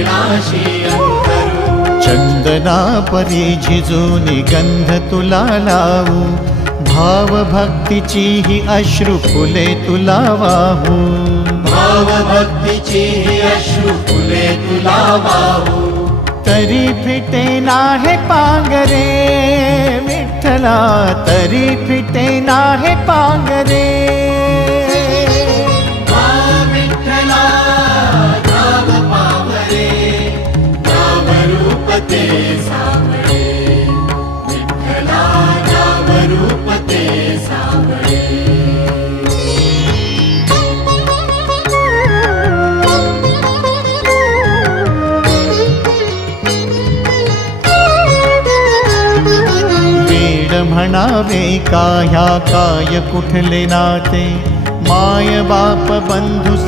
चरणाशी अंतरू। चंदना परी झिजूनी गंध तुला लावू, भाव भक्तीची ही अश्रु फुले तुला वाहू। भाव भक्तीची ही अश्रु फुले तुला वाहू। तरी फिटे नाहे पांगरे विठ्ठला, तरी फिटे नाहे पांगरे। विठ्ठला नाम पावरे, नाम रूप ते सावळे। विठ्ठला नाम रूप ते सावळे। म्हणावे का ह्या काय कुठले नाते, माय बाप बंधू